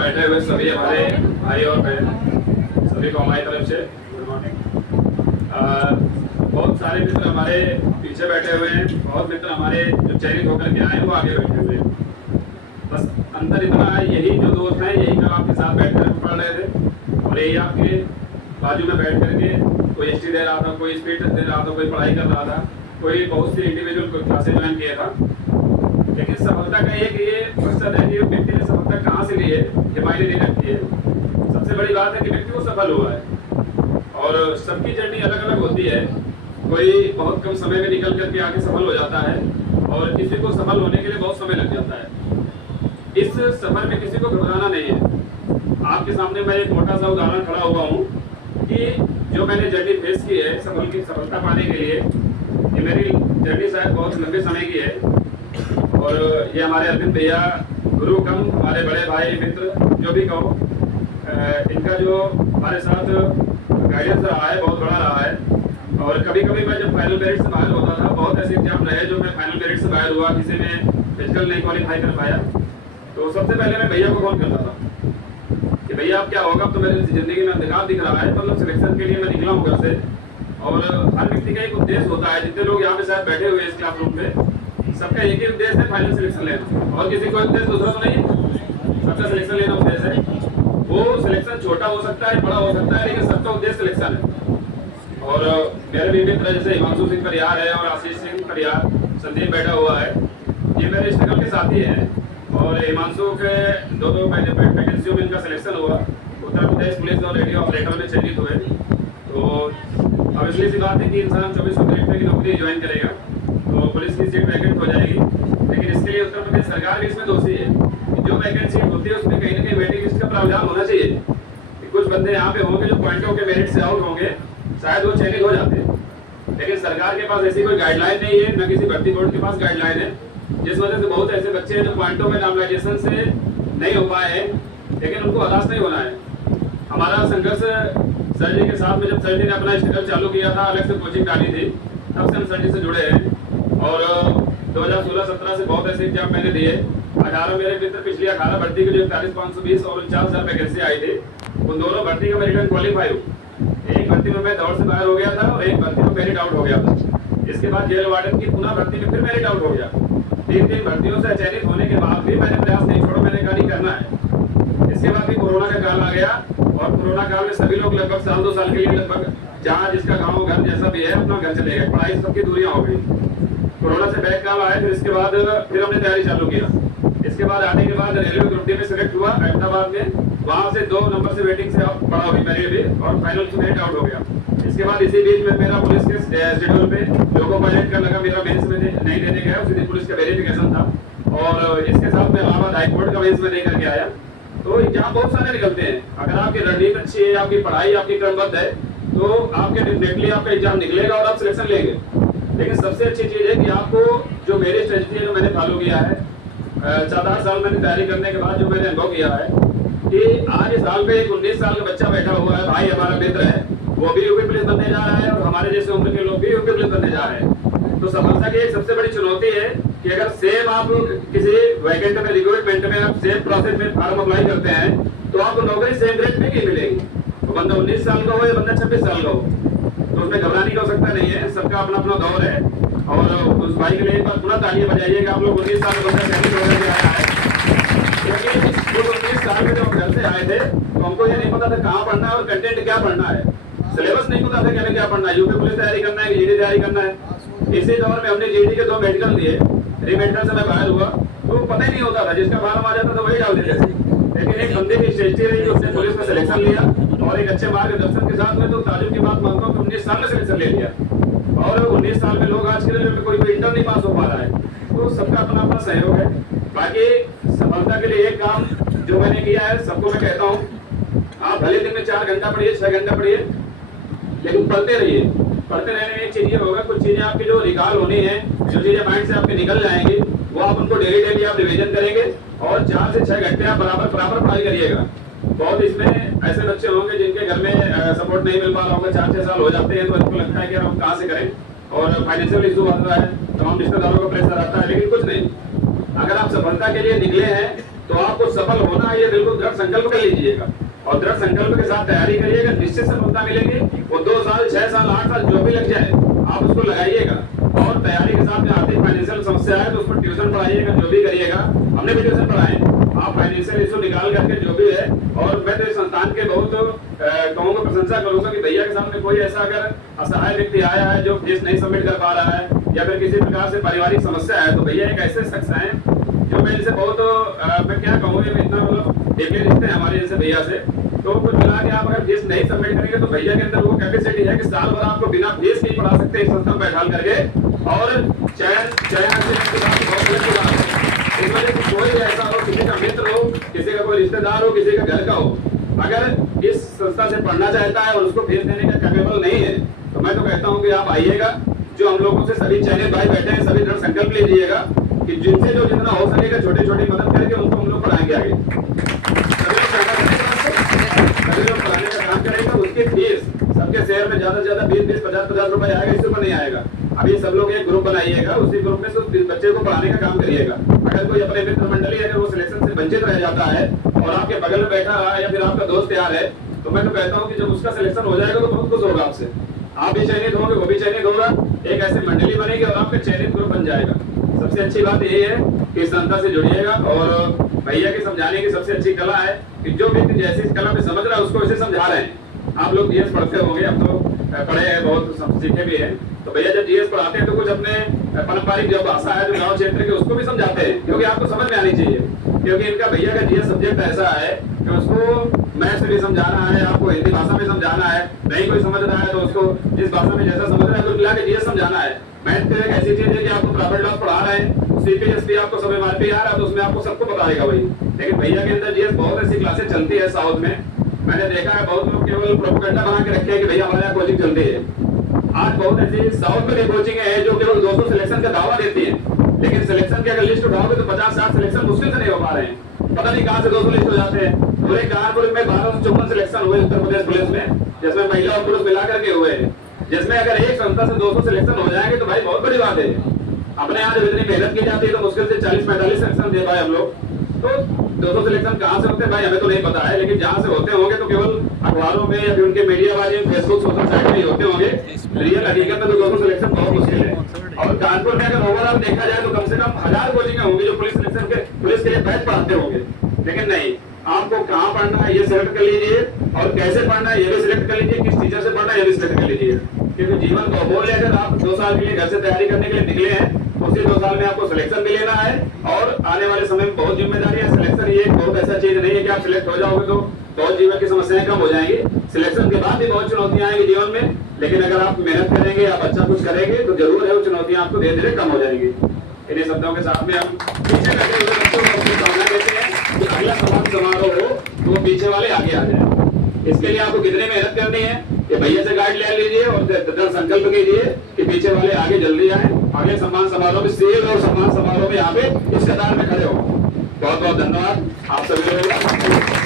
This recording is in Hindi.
बैठे हुए सभी हमारे भाई और बहन सभी को हमारी तरफ से गुड मॉर्निंग। बहुत सारे मित्र हमारे पीछे बैठे हुए हैं, बहुत मित्र हमारे जो चयनित होकर के आए हैं वो आगे बैठे हुए हैं। बस अंतर इतना है, यही जो दोस्त हैं यही कल आपके साथ बैठ कर पढ़ रहे थे और यही आपके बाजू में बैठ करके कोई हिस्ट्री दे रहा था, कोई स्पीड दे रहा था, कोई पढ़ाई कर रहा था, कोई बहुत सी इंडिविजुअल क्लासेज ज्वाइन किया था। लेकिन सफलता का ये कि ये मकसद है कि व्यक्ति ने सफलता कहाँ से ली है ये मायने नहीं रखती है। सबसे बड़ी बात है कि व्यक्ति को सफल हुआ है और सबकी जर्नी अलग अलग होती है। कोई बहुत कम समय में निकल करके आके सफल हो जाता है और किसी को सफल होने के लिए बहुत समय लग जाता है। इस सफर में किसी को घबराना नहीं है। आपके सामने मैं एक मोटा सा उदाहरण खड़ा हुआ हूँ कि जो मैंने जर्नी फेस की है सफलता पाने के लिए, ये मेरी जर्नी शायद बहुत लंबे समय की है। और ये हमारे अरविंद भैया गुरु कम हमारे बड़े भाई मित्र जो भी कहो, इनका जो हमारे साथ गाइडेंस रहा है बहुत बड़ा रहा है। और कभी कभी मैं जब फाइनल मेरिट से बाहर होता था, बहुत ऐसे एग्जाम रहे जो मैं फाइनल मेरिट से बाहर हुआ, किसी में फिजिकल नहीं क्वालिफाई कर पाया, तो सबसे पहले मैं भैया को फोन करता था कि भैया अब क्या होगा, अब तो मेरी जिंदगी में अंधकार दिख रहा है। मतलब सिलेक्शन के लिए मैं निकला हूँ घर से और हर व्यक्ति का एक उद्देश्य होता है। जितने लोग यहाँ पे शायद बैठे हुए इस क्लासरूम में, सबका एक ही उद्देश्य है, फाइनल सिलेक्शन लेना, और किसी कोई उद्देश्य दूसरा तो नहीं, सबका सिलेक्शन लेना उद्देश्य है। वो सिलेक्शन छोटा हो सकता है, बड़ा हो सकता है, लेकिन सबका उद्देश्य सिलेक्शन है। और मेरे भी मित्र जैसे हिमांशु सिंह परियार है और आशीष सिंह परियार, संदीप बैठा हुआ है, ये मेरे स्ट्रगल के साथी हैं। और हिमांशु के दो वैकेंसियों में इनका सिलेक्शन हुआ, उत्तर प्रदेश पुलिस और रेडियो ऑपरेटर में चयनित हुए। तो अब इसलिए सी बात है कि इंसान 24 घंटे की नौकरी ज्वाइन करेगा तो पुलिस की सीट वैकेंट हो जाएगी। लेकिन इसके लिए उत्तर प्रदेश सरकार भी इसमें दोषी है कि जो वैकेंट सीट होती है उसमें कहीं ना कहीं वेटिंग लिस्ट का प्रावधान होना चाहिए कि कुछ बंदे यहाँ पे होंगे जो पॉइंटों के मेरिट से आउट होंगे, शायद वो चयनित हो जाते हैं। लेकिन सरकार के पास ऐसी कोई गाइडलाइन नहीं है, न किसी भर्ती बोर्ड के पास गाइडलाइन है, जिस वजह से बहुत ऐसे बच्चे हैं जो पॉइंटों में नॉमिनेशन से नहीं हो पाए हैं, लेकिन उनको हताश नहीं होना है। हमारा संघर्ष सर जी के साथ में, जब सर जी ने अपना स्ट्रगल चालू किया था, अलग से कोचिंग डाली थी, तब से हम सर जी से जुड़े हैं। और 2016-17 से बहुत ऐसे एग्जाम मैंने दिए। 18 मेरे मित्र पिछली 18 भर्ती के जो 41,520 और 49,000 वैकेंसी आई थी, उन दोनों भर्ती का मैं रिटर्न क्वालिफाई हूँ। एक भर्ती में मैं दौड़ से बाहर हो गया था और एक भर्ती में मेरिट आउट हो गया था। इसके बाद जेल वार्डन की पुनः भर्ती में फिर मेरिट आउट हो गया। 3 भर्तियों से चयनित होने के बाद भी मैंने प्रयास नहीं छोड़ा, मैंने कहा नहीं करना है। इसके बाद भी कोरोना का काल आ गया और कोरोना काल में सभी लोग लगभग 1-2 साल के लिए लगभग जहाँ जिसका गाँव घर जैसा भी है अपना घर चले गए, पढ़ाई सबकी दूरियां हो गई। कोरोना से बैक काल आया, फिर इसके बाद फिर हमने तैयारी चालू किया। इसके बाद आने के बाद रेलवे ग्रुप डी में सिलेक्ट हुआ अहमदाबाद में, वहां से 2 नंबर से वेटिंग से पड़ा हुई मेरे भी और फाइनल से मेरिट आउट हो गया। इसके बाद इसी बीच में मेरा पुलिस के शेड्यूल पे लोगों पायलट का लगा, मेरा मेंस में नहीं देने गया, उसी दिन पुलिस का वेरिफिकेशन था और इसके साथ में इलाहाबाद हाईकोर्ट का मेंस में दे करके आया। तो एग्जाम बहुत सारे निकलते हैं, अगर आपकी रणनीति अच्छी है, आपकी पढ़ाई आपकी क्रमबद्ध है, तो आपके डेफिनेटली आपका एग्जाम निकलेगा और आप सिलेक्शन लेंगे। लेकिन सबसे अच्छी चीज़ है कि आपको जो मेरी स्ट्रेटजी है, जो मैंने फॉलो किया है 7-8 साल मैंने तैयारी करने के बाद जो मैंने अनुभव किया है कि आज इस साल पे एक 19 साल का बच्चा बैठा हुआ है, भाई हमारा मित्र है, वो भी यूपी पुलिस बनने जा रहा है और हमारे जैसे उम्र के लोग भी यूपी पुलिस बनने जा रहे हैं। तो सफलता की एक सबसे बड़ी चुनौती है कि अगर सेम आप किसी वैकेंट में रिक्रूटमेंट में आप सेम प्रोसेस में फॉर्म अप्लाई करते हैं तो आपको नौकरी सेम ग्रेड में नहीं मिलेगी। तो बंदा 19 साल का हो या बंदा 26 साल का हो, तो उसमें घबराने की आवश्यकता नहीं है। सबका अपना अपना दौर है और उस भाई के लिए एक बार पुनः तालियां बजाइए कि आप लोग 19 साल का बंदा चयनित होकर के आया है। क्योंकि जो 19 साल में जब घर से आए थे तो हमको ये नहीं पता था कहाँ पढ़ना है और कंटेंट क्या पढ़ना है, सिलेबस नहीं पता था कि हमें क्या पढ़ना है, यूपी पुलिस तैयारी करना है, जीडी तैयारी करना है। इसी दौर में हमने जीडी के 2 मेडिकल दिए, री-मेडिकल से मैं बाहर हुआ तो पता ही नहीं होता था, जिसका फॉर्म आ जाता था वही डाल देते थे। लेकिन एक बंदे की स्ट्रेटजी रही कि उसने पुलिस में सिलेक्शन लिया और एक अच्छे मार्गदर्शन के साथ में, तो ताजुब की बात मानता हूँ कि 19 साल में सिलेक्शन ले लिया। और 19 साल में लोग आज के लिए कोई इंटर नहीं पास हो पा रहा है, तो सबका अपना अपना सहयोग है। बाकी सफलता के लिए एक काम जो मैंने किया है, सबको मैं कहता हूँ, आप भले दिन में 4 घंटा पढ़िए, 6 घंटा पढ़िए, लेकिन पढ़ते रहिए। पढ़ते रहने में एक चीज ये होगा, कुछ चीजें आपकी जो रिकॉल होनी है, जो चीजें माइंड से आपके निकल जाएंगी, वो आप उनको डेली आप रिवीजन करेंगे और 4 से 6 घंटे आप बराबर पढ़ाई करिएगा। बहुत इसमें ऐसे बच्चे होंगे जिनके घर में सपोर्ट नहीं मिल पा रहा होगा, 4-6 साल हो जाते हैं, तो उनको लगता है कि हम कहाँ से करें और फाइनेंशियल इशू आता है, तमाम रिश्तेदारों का प्रेशर आता है। लेकिन कुछ नहीं, अगर आप सफलता के लिए निकले हैं तो आपको सफल होना है, ये बिल्कुल दृढ़ संकल्प कर लीजिएगा और दृढ़ संकल्प के साथ तैयारी करिएगा, निश्चित सफलता मिलेगी। वो 2 साल 6 साल 8 साल जो भी लग जाए आप उसको लगाइएगा और तैयारी के साथ में आर्थिक फाइनेंशियल समस्या है तो उसको ट्यूशन पढ़ाइएगा, जो भी करिएगा। हमने भी ट्यूशन पढ़ाए, आप फाइनेंशियल इशू निकाल करके जो भी है। और मैं तो इस संस्थान के बहुत कहूँगा, प्रशंसा करूंगा कि भैया के सामने कोई ऐसा अगर असहाय व्यक्ति आया है जो फीस नहीं सबमिट कर पा रहा है या फिर किसी प्रकार से पारिवारिक समस्या है, तो भैया एक ऐसे शख्स हैं जो मैं इनसे बहुत मैं क्या कहूँ, इतना मतलब डेली रिश्ते हैं हमारे जैसे भैया से। तो कुछ मिला के आप अगर फीस नहीं सबमिट करेंगे तो भैया के अंदर वो कैपेसिटी है कि साल भर आपको बिना फीस के पढ़ा सकते हैं इस संस्था में बैठाल करके। और इस वजह से कोई भी ऐसा हो, किसी का मित्र हो, किसी का कोई रिश्तेदार हो, किसी का घर का हो, अगर इस संस्था से पढ़ना चाहता है और उसको फीस देने का कैपेबल नहीं है, तो मैं तो कहता हूँ कि आप आइएगा। जो हम लोगों से सभी चयनित भाई बैठे हैं, सभी दृढ़ संकल्प लीजिएगा कि जिनसे जो जितना हो सकेगा छोटी छोटी मदद करके उनको हम लोग पढ़ाएंगे आगे। सभी लोग पढ़ाने का काम करेंगे, उसकी फीस सबके शेयर में ज्यादा से ज्यादा 20-20, 50-50 रुपए आएगा, इससे ऊपर नहीं आएगा। अभी सब लोग एक ग्रुप बनाइएगा, उसी ग्रुप में से उस बच्चे को पढ़ाने का काम करिएगा। अगर कोई अपने मित्र मंडली अगर वो सिलेक्शन से वंचित रह जाता है और आपके बगल में बैठा रहा है या फिर आपका दोस्त यार है, तो मैं तो कहता हूँ कि जब उसका सिलेक्शन हो जाएगा तो बहुत खुश होगा आपसे, आप भी चयनित होंगे, वो भी चयनित होगा, एक ऐसी मंडली बनेगी और आपका चयनित ग्रुप बन जाएगा। सबसे अच्छी बात यही है कि इस संस्था से जुड़िएगा। और भैया की समझाने की सबसे अच्छी कला है कि जो व्यक्ति जैसी इस कला में समझ रहा है उसको ऐसे समझा रहे हैं। आप लोग जीएस पढ़ते होंगे, अब तो पढ़े हैं, बहुत सीखे भी हैं, तो भैया जब जीएस पढ़ाते हैं तो कुछ अपने पारंपरिक जो भाषा है, जो गांव क्षेत्र के, उसको भी समझाते हैं, क्योंकि आपको समझ में आनी चाहिए। क्योंकि इनका भैया का जीएस सब्जेक्ट ऐसा है कि उसको मैथ्स भी समझाना है, आपको हिंदी भाषा में समझाना है, नहीं कोई समझ रहा है तो उसको जिस भाषा में जैसा समझ रहा है तो मिला के जीएस समझाना है। मैथ तो एक ऐसी चीज है कि आपको प्रॉफिट लॉस पढ़ा रहे हैं, सीपीएसपी आपको सब एमआरपी आ रहा है तो उसमें आपको सबको बताएगा वही। लेकिन भैया के अंदर जीएस बहुत ऐसी क्लासेस चलती है साउथ में, मैंने देखा है बहुत लोग केवल प्रोपेगेंडा बना के रखे हैं कि भैया हमारे यहाँ कोचिंग चलती है। आज बहुत ऐसी साउथ में भी कोचिंग है जो केवल 200 सिलेक्शन का दावा देती है, लेकिन सिलेक्शन की अगर लिस्ट उठाओगे तो 50-60 सिलेक्शन मुश्किल से नहीं हो पा रहे हैं। पता नहीं कहां से 200 लिस्ट हो जाते हैं। पूरे कानपुर में 1254 सिलेक्शन हुए उत्तर प्रदेश पुलिस में, जिसमें महिला और पुरुष मिला करके हुए हैं, जिसमें अगर एक संस्था से 200 सिलेक्शन हो जाएंगे तो भाई बहुत बड़ी बात है। अपने यहाँ जब इतनी मेहनत की जाती है तो मुश्किल से 40-45 सिलेक्शन दे पाए हम लोग, तो 200 सिलेक्शन कहाँ से होते हैं भाई हमें तो नहीं पता है, लेकिन जहाँ से होते होंगे तो केवल अखबारों में या फिर उनके मीडिया वाले फेसबुक सोशल साइट में ही होते होंगे। रियल हकीकत में तो 200 सिलेक्शन बहुत मुश्किल है। और कानपुर में अगर ओवरऑल देखा जाए तो कम से कम 1000 कोचिंग होंगी जो पुलिस सिलेक्शन के पुलिस के लिए बैच पढ़ाते होंगे। लेकिन नहीं, आपको कहाँ पढ़ना है ये सिलेक्ट कर लीजिए और कैसे पढ़ना है ये भी सिलेक्ट कर लीजिए, किस टीचर से पढ़ना है ये भी सिलेक्ट कर लीजिए। क्योंकि जीवन का अमूल्य है, अगर आप 2 साल के लिए घर से तैयारी करने के लिए निकले हैं, उसी 2 साल में आपको सिलेक्शन भी लेना है और आने वाले समय में बहुत जिम्मेदारी है। सिलेक्शन ये बहुत ऐसा चीज नहीं है कि आप सिलेक्ट हो जाओगे तो बहुत जीवन की समस्याएं कम हो जाएंगी। सिलेक्शन के बाद भी बहुत चुनौतियां आएंगी जीवन में, लेकिन अगर आप मेहनत करेंगे, आप अच्छा कुछ करेंगे तो जरूर है वो चुनौतियां आपको धीरे धीरे कम हो जाएंगी। इन्हीं शब्दों के साथ में हम पीछे बैठे हुए बच्चों को अपनी कामना देते हैं कि अगला समाज समारोह हो तो वो पीछे वाले आगे आ जाए। इसके लिए आपको कितनी मेहनत करनी है ये भैया से गाइड ले लीजिए और दृढ़ संकल्प कीजिए कि पीछे वाले आगे जल्दी आए, अगले सम्मान समारोह में सेल और सम्मान समारोह में यहाँ पे इस कतार में खड़े हो। बहुत बहुत धन्यवाद आप सभी लोगों का।